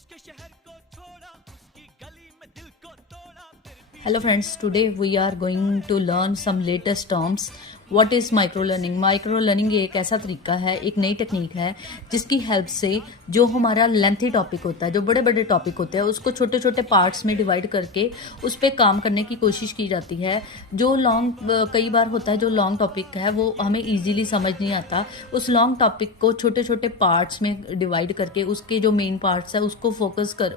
उसके शहर को छोड़ा, उसकी गली में दिल को तोड़ा, फिर भी Hello friends, today we are going to learn some latest terms. What is micro learning? Micro learning एक ऐसा तरीका है, एक नई टेक्निक है जिसकी हेल्प से जो हमारा लेंथी टॉपिक होता है, जो बड़े बड़े टॉपिक होते हैं, उसको छोटे छोटे पार्ट्स में डिवाइड करके उस पर काम करने की कोशिश की जाती है। जो लॉन्ग कई बार होता है, जो लॉन्ग टॉपिक है वो हमें इजीली समझ नहीं आता, उस लॉन्ग टॉपिक को छोटे छोटे पार्ट्स में डिवाइड करके उसके जो मेन पार्ट्स है उसको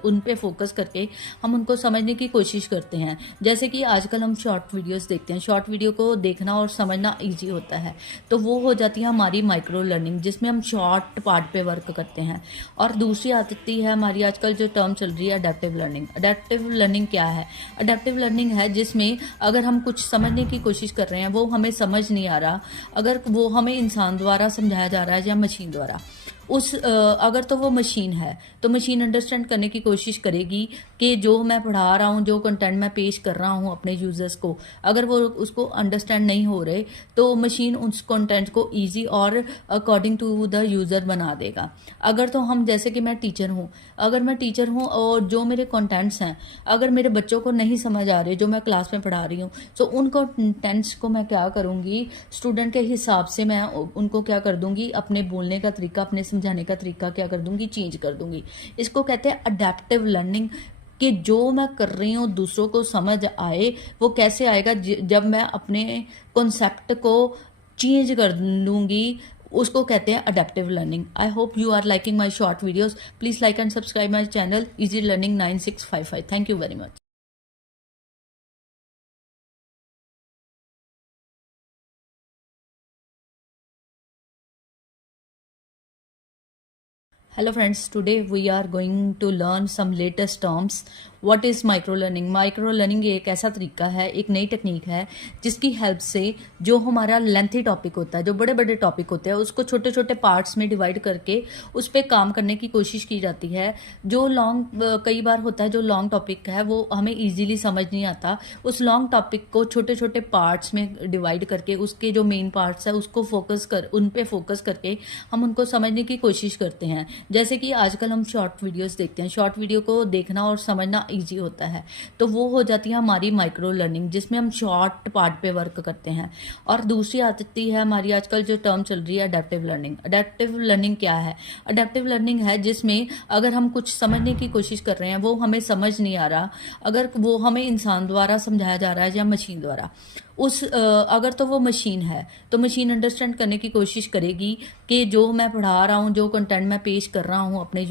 उन पे फोकस करके हम उनको समझने की कोशिश करते हैं। जैसे कि आजकल हम शॉर्ट वीडियोस देखते हैं, शॉर्ट वीडियो को देखना और समझना इजी होता है, तो वो हो जाती है हमारी माइक्रो लर्निंग, जिसमें हम शॉर्ट पार्ट पे वर्क करते हैं। और दूसरी आती है हमारी आजकल जो टर्म चल रही है अडेप्टिव लर्निंग। अडेप्टिव लर्निंग क्या है? अडेप्टिव लर्निंग है जिसमें अगर हम कुछ समझने की कोशिश कर रहे हैं, वो हमें समझ नहीं आ रहा, अगर वो हमें इंसान द्वारा समझाया जा रहा है या मशीन द्वारा, अगर तो वो मशीन है तो मशीन अंडरस्टैंड करने की कोशिश करेगी कि जो मैं पढ़ा रहा हूँ, जो कंटेंट मैं पेश कर रहा हूँ अपने यूजर्स को, अगर वो उसको अंडरस्टैंड नहीं हो रहे तो मशीन उस कंटेंट को इजी और अकॉर्डिंग टू द यूजर बना देगा। अगर तो हम, जैसे कि मैं टीचर हूँ, अगर मैं टीचर हूँ और जो मेरे कंटेंट्स हैं अगर मेरे बच्चों को नहीं समझ आ रहे जो मैं क्लास में पढ़ा रही हूँ, तो उन कंटेंट्स को मैं क्या करूँगी, स्टूडेंट के हिसाब से मैं उनको क्या कर दूंगी, अपने बोलने का तरीका, अपने समझाने का तरीका क्या कर दूंगी, चेंज कर दूंगी। इसको कहते हैं अडेप्टिव लर्निंग। कि जो मैं कर रही हूँ दूसरों को समझ आए, वो कैसे आएगा, जब मैं अपने कॉन्सेप्ट को चेंज कर दूंगी, उसको कहते हैं adaptive learning. I hope you are liking my short videos. Please like and subscribe my channel easy learning 9655। Thank you very much. Hello friends, today we are going to learn some latest terms. What is micro learning? Micro learning एक ऐसा तरीका है, एक नई technique है जिसकी help से जो हमारा लेंथी टॉपिक होता है, जो बड़े बड़े टॉपिक होते हैं, उसको छोटे छोटे पार्ट्स में डिवाइड करके उस पर काम करने की कोशिश की जाती है। जो लॉन्ग कई बार होता है, जो लॉन्ग टॉपिक है वो हमें इजीली समझ नहीं आता, उस लॉन्ग टॉपिक को छोटे छोटे पार्ट्स में डिवाइड करके उसके जो मेन पार्ट्स है उसको उन पे फोकस करके हम उनको समझने की कोशिश करते हैं। जैसे कि आजकल हम शॉर्ट वीडियोस देखते हैं, शॉर्ट वीडियो को देखना और समझना इजी होता है, तो वो हो जाती है हमारी माइक्रो लर्निंग, जिसमें हम शॉर्ट पार्ट पे वर्क करते हैं। और दूसरी आती है हमारी आजकल जो टर्म चल रही है अडेप्टिव लर्निंग। अडेप्टिव लर्निंग क्या है? अडेप्टिव लर्निंग है जिसमें अगर हम कुछ समझने की कोशिश कर रहे हैं, वो हमें समझ नहीं आ रहा, अगर वो हमें इंसान द्वारा समझाया जा रहा है या मशीन द्वारा, अगर तो वो मशीन है तो मशीन अंडरस्टैंड करने की कोशिश करेगी कि जो मैं पढ़ा रहा हूँ, जो कंटेंट मैं पेश कर रहा हूँ अपने